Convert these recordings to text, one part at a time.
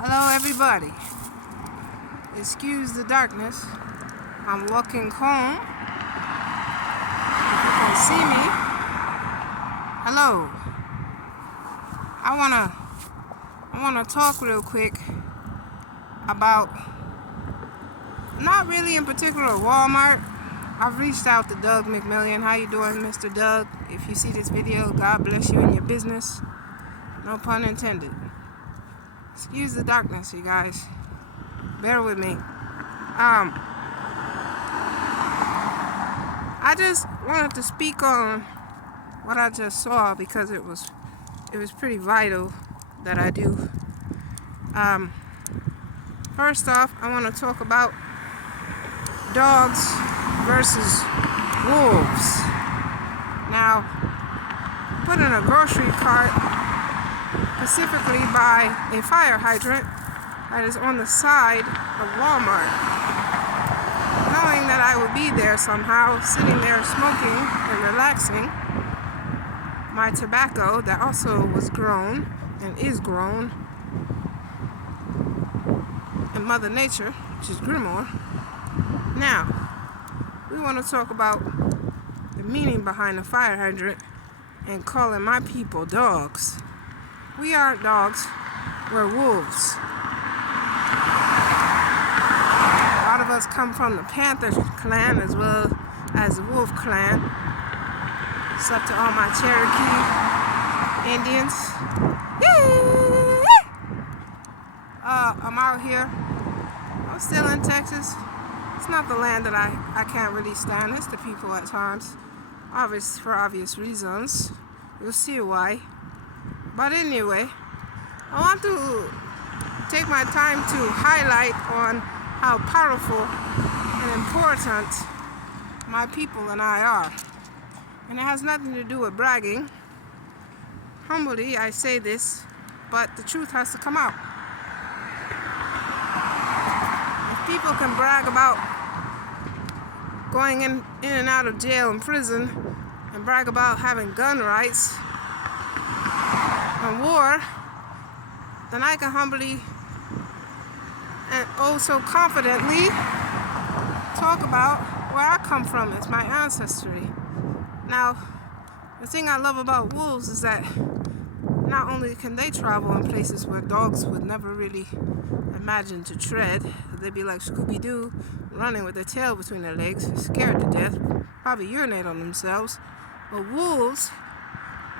Hello everybody. Excuse the darkness. I'm walking home. If you can see me. Hello. I wanna talk real quick about, not really in particular Walmart. I've reached out to Doug McMillian. How you doing, Mr. Doug? If you see this video, God bless you in your business. No pun intended. Excuse the darkness, you guys. Bear with me. I just wanted to speak on what I just saw because it was pretty vital that I do. First off, I want to talk about dogs versus wolves. Now, put in a grocery cart, specifically by a fire hydrant that is on the side of Walmart. Knowing that I would be there somehow, sitting there smoking and relaxing, my tobacco that also was grown and is grown in Mother Nature, which is Grimoire. Now, we want to talk about the meaning behind the fire hydrant and calling my people dogs. We aren't dogs, we're wolves. A lot of us come from the Panther clan as well as the Wolf clan. It's up to all my Cherokee Indians. Yay! I'm out here. I'm still in Texas. It's not the land that I can't really stand. It's the people at times. For obvious reasons. You'll see why. But anyway, I want to take my time to highlight on how powerful and important my people and I are. And it has nothing to do with bragging. Humbly, I say this, but the truth has to come out. If people can brag about going in and out of jail and prison and brag about having gun rights and war, then I can humbly and also confidently talk about where I come from. It's my ancestry. Now, the thing I love about wolves is that not only can they travel in places where dogs would never really imagine to tread, they'd be like Scooby-Doo, running with their tail between their legs, scared to death, probably urinate on themselves. But wolves,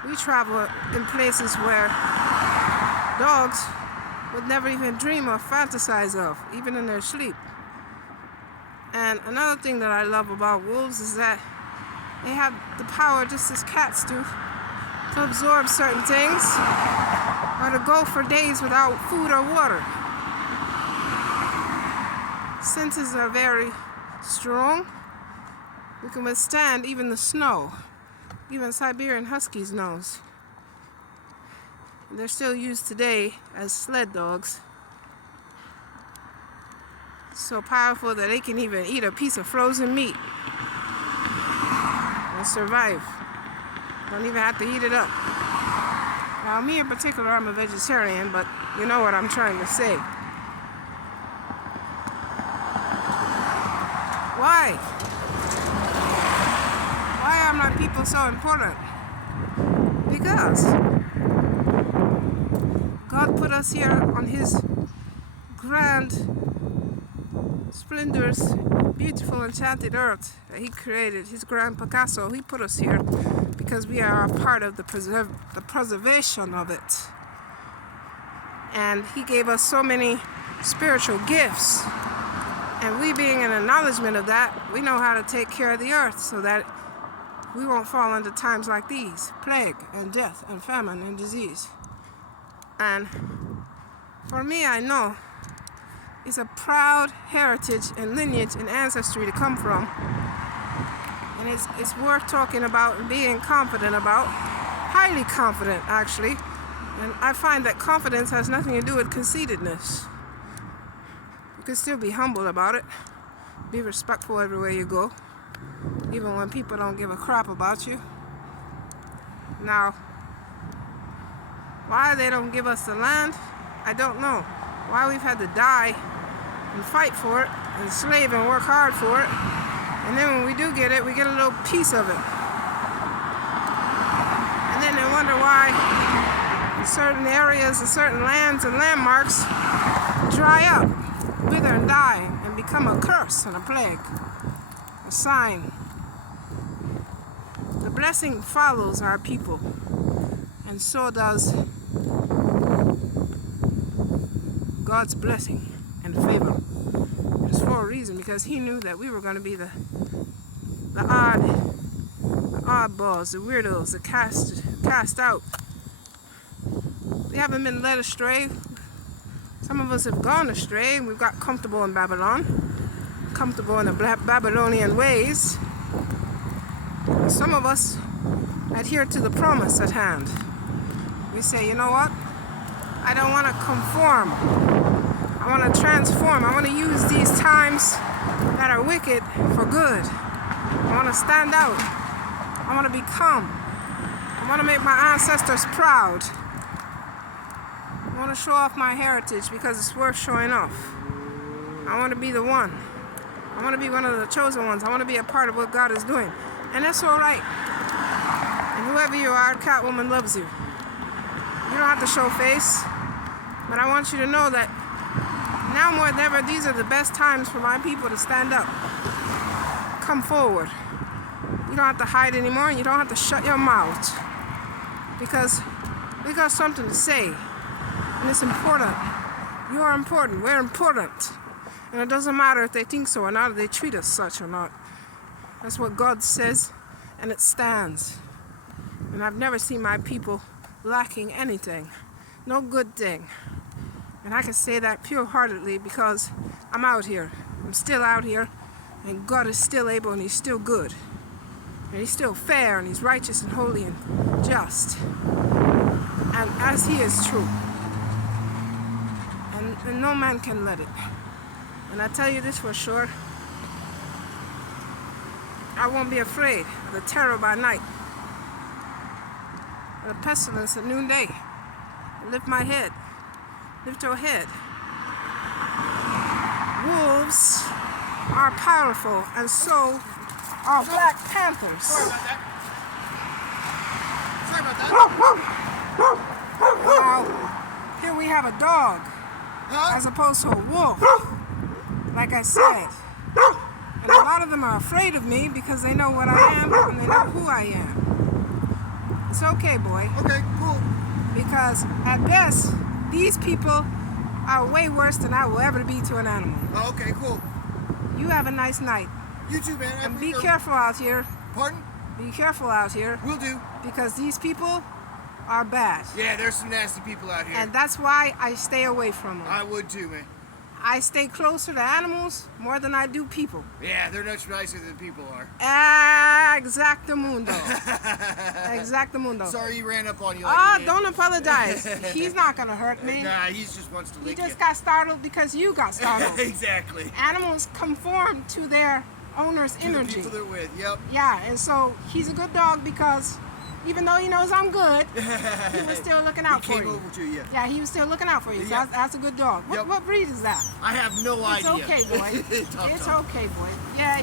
we travel in places where dogs would never even dream or fantasize of, even in their sleep. And another thing that I love about wolves is that they have the power, just as cats do, to absorb certain things or to go for days without food or water. Senses are very strong. We can withstand even the snow. Even Siberian Huskies knows. They're still used today as sled dogs. So powerful that they can even eat a piece of frozen meat and survive. Don't even have to heat it up. Now, me in particular, I'm a vegetarian, but you know what I'm trying to say. Why? Why are my people so important? Because God put us here on His grand, splendorous, beautiful, enchanted earth that He created, His grand Picasso. He put us here because we are a part of the preservation of it. And He gave us so many spiritual gifts. And we being an acknowledgement of that, we know how to take care of the earth so that we won't fall into times like these, plague and death and famine and disease. And for me, I know it's a proud heritage and lineage and ancestry to come from. And it's worth talking about and being confident about, highly confident actually. And I find that confidence has nothing to do with conceitedness. You can still be humble about it, be respectful everywhere you go, even when people don't give a crap about you. Now, why they don't give us the land, I don't know. why we've had to die and fight for it, and slave and work hard for it. And then when we do get it, we get a little piece of it. And then they wonder why certain areas and certain lands and landmarks dry up, wither and die, and become a curse and a plague, a sign. The blessing follows our people, and so does God's blessing and favor. It's for a reason, because He knew that we were going to be the oddballs, the weirdos, the cast out. We haven't been led astray. Some of us have gone astray, and we've got comfortable in Babylon, comfortable in the Babylonian ways. And some of us adhere to the promise at hand. We say, you know what? I don't want to conform. I want to transform. I want to use these times that are wicked for good. I want to stand out. I want to become. I want to make my ancestors proud. I want to show off my heritage because it's worth showing off. I want to be the one. I want to be one of the chosen ones. I want to be a part of what God is doing. And that's all right. And whoever you are, Catwoman loves you. You don't have to show face. But I want you to know that now more than ever, these are the best times for my people to stand up. Come forward. You don't have to hide anymore, and you don't have to shut your mouth. Because we got something to say. And it's important. You are important. We're important. And it doesn't matter if they think so or not, if they treat us such or not. That's what God says, and it stands. And I've never seen my people lacking anything. No good thing. And I can say that pure-heartedly because I'm out here. I'm still out here, and God is still able, and He's still good. And He's still fair, and He's righteous and holy and just. And as He is true. And no man can let it. And I tell you this for sure, I won't be afraid of the terror by night, of the pestilence at noonday. Lift my head. Lift your head. Wolves are powerful, and so are Black Panthers. Sorry about that. Now, here we have a dog, as opposed to a wolf, like I said. And a lot of them are afraid of me because they know what I am and they know who I am. It's okay, boy. Okay, cool. Because at best, these people are way worse than I will ever be to an animal. Oh, okay, cool. You have a nice night. You too, man. And be careful out here. Pardon? Be careful out here. Will do. Because these people are bad. Yeah, there's some nasty people out here. And that's why I stay away from them. I would too, man. I stay closer to animals more than I do people. Yeah, they're much nicer than people are. Exactamundo. Exactamundo. Sorry he ran up on you like Don't apologize. He's not going to hurt me. Nah, he just wants to He lick just you. got startled because you got startled. Exactly. Animals conform to their owner's To energy. the people they're with, yep. Yeah, and so he's a good dog because even though he knows I'm good, he was still looking out He for came you. over to you. Yeah, he was still looking out for you. So Yep. that's a good dog. Yep. What breed is that? I have no It's idea. okay, boy. Tough, It's tough. okay, boy. Yeah.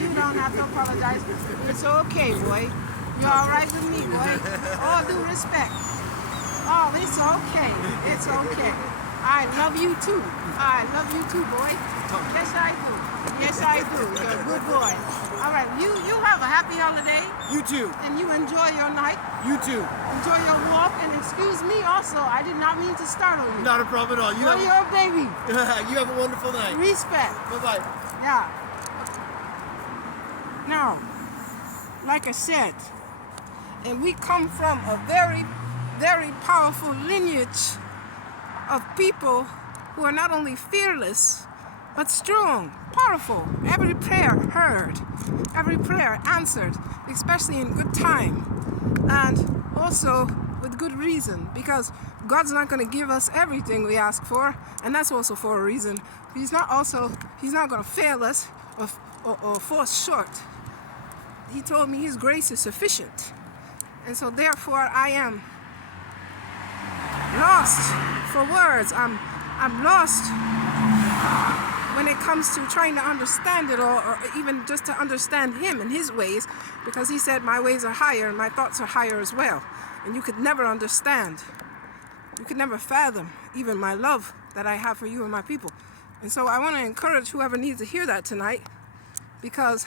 You don't have to apologize. It's okay, boy. You're all right with me, boy. All due respect. Oh, it's okay. It's okay. I love you too. I love you too, boy. Yes, I do. Yes, I do. You're a good boy. All right, you have a happy holiday, You too. and you enjoy your night. You too. Enjoy your walk, and excuse me also. I did not mean to startle you. Not a problem at all. You You're have, your baby. you have a wonderful night. Respect. Bye-bye. Yeah. Now, like I said, and we come from a very, very powerful lineage of people who are not only fearless, but strong, powerful. Every prayer heard, every prayer answered, especially in good time, and also with good reason, because God's not going to give us everything we ask for, and that's also for a reason. He's not going to fail us or fall us short. He told me His grace is sufficient, and so therefore I am lost for words. I'm I'm lost when it comes to trying to understand it all, or even just to understand him and his ways, because he said my ways are higher and my thoughts are higher as well. And you could never understand. You could never fathom even my love that I have for you and my people. And so I want to encourage whoever needs to hear that tonight, because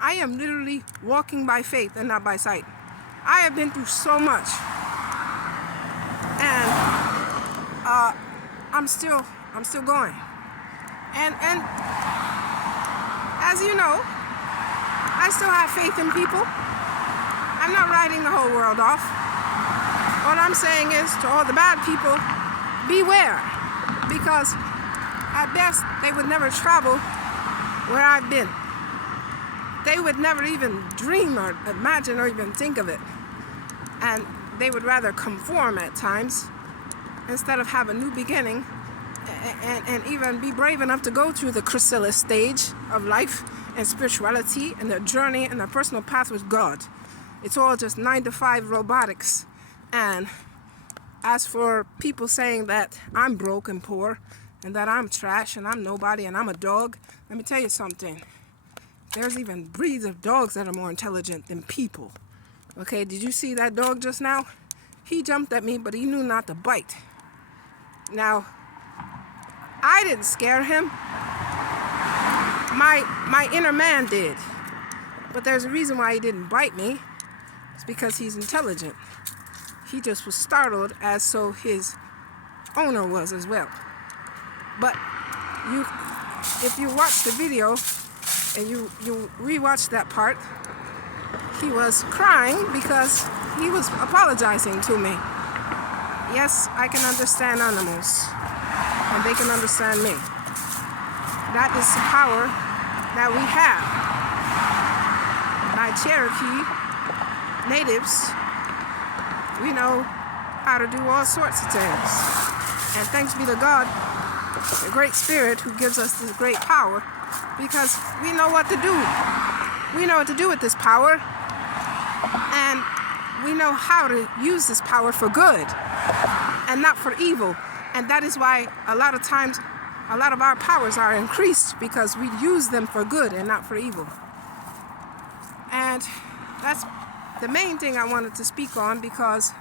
I am literally walking by faith and not by sight. I have been through so much. And I'm still going. And as you know, I still have faith in people. I'm not writing the whole world off. What I'm saying is to all the bad people, beware. Because at best, they would never travel where I've been. They would never even dream or imagine or even think of it. And they would rather conform at times instead of have a new beginning and even be brave enough to go through the chrysalis stage of life and spirituality and their journey and their personal path with God. It's all just 9-to-5 robotics. And as for people saying that I'm broke and poor and that I'm trash and I'm nobody and I'm a dog, let me tell you something. There's even breeds of dogs that are more intelligent than people. Okay, did you see that dog just now? He jumped at me, but he knew not to bite. Now, I didn't scare him. My inner man did. But there's a reason why he didn't bite me. It's because he's intelligent. He just was startled, as so his owner was as well. But if you watch the video and you rewatch that part, he was crying because he was apologizing to me. Yes, I can understand animals, and they can understand me. That is the power that we have. By Cherokee natives, we know how to do all sorts of things. And thanks be to God, the Great Spirit who gives us this great power, because we know what to do. We know what to do with this power, and we know how to use this power for good and not for evil. And that is why a lot of times, a lot of our powers are increased, because we use them for good and not for evil. And that's the main thing I wanted to speak on, because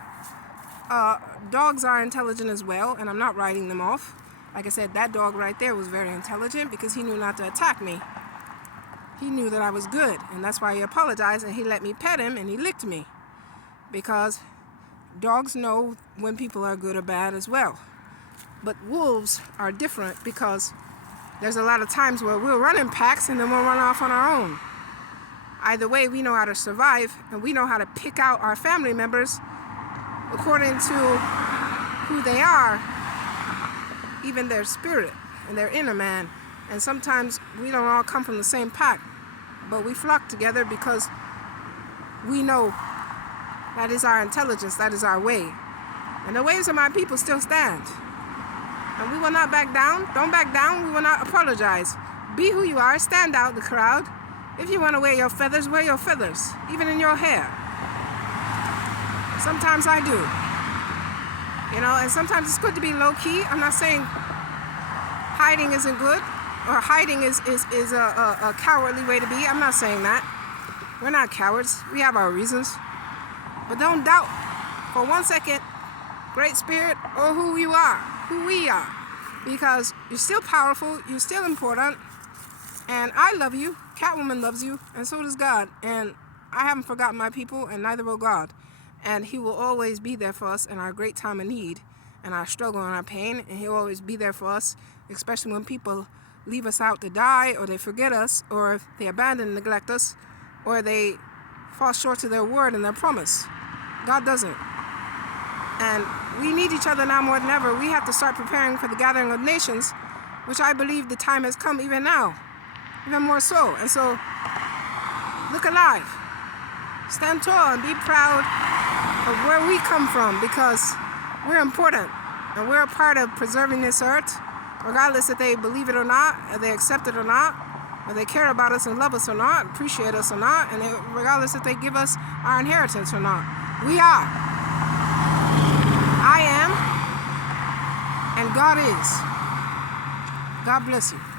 dogs are intelligent as well, and I'm not writing them off. Like I said, that dog right there was very intelligent because he knew not to attack me. He knew that I was good, and that's why he apologized, and he let me pet him, and he licked me. Because dogs know when people are good or bad as well. But wolves are different, because there's a lot of times where we'll run in packs and then we'll run off on our own. Either way, we know how to survive, and we know how to pick out our family members according to who they are, even their spirit and their inner man. And sometimes we don't all come from the same pack, but we flock together because we know that is our intelligence, that is our way. And the ways of my people still stand. And we will not back down. Don't back down. We will not apologize. Be who you are. Stand out the crowd. If you want to wear your feathers, even in your hair. Sometimes I do. You know, and sometimes it's good to be low-key. I'm not saying hiding isn't good, or hiding is a cowardly way to be. I'm not saying that. We're not cowards. We have our reasons. But don't doubt for 1 second Great Spirit or who you are, who we are. Because you're still powerful, you're still important, and I love you, Catwoman loves you, and so does God. And I haven't forgotten my people, and neither will God. And He will always be there for us in our great time of need, and our struggle and our pain, and He'll always be there for us, especially when people leave us out to die, or they forget us, or if they abandon and neglect us, or they fall short of their word and their promise. God doesn't. And we need each other now more than ever. We have to start preparing for the gathering of nations, which I believe the time has come even now, even more so. And so, look alive. Stand tall and be proud of where we come from, because we're important and we're a part of preserving this earth, regardless if they believe it or not, or they accept it or not, or they care about us and love us or not, appreciate us or not, and regardless if they give us our inheritance or not. We are. I am, and God is. God bless you.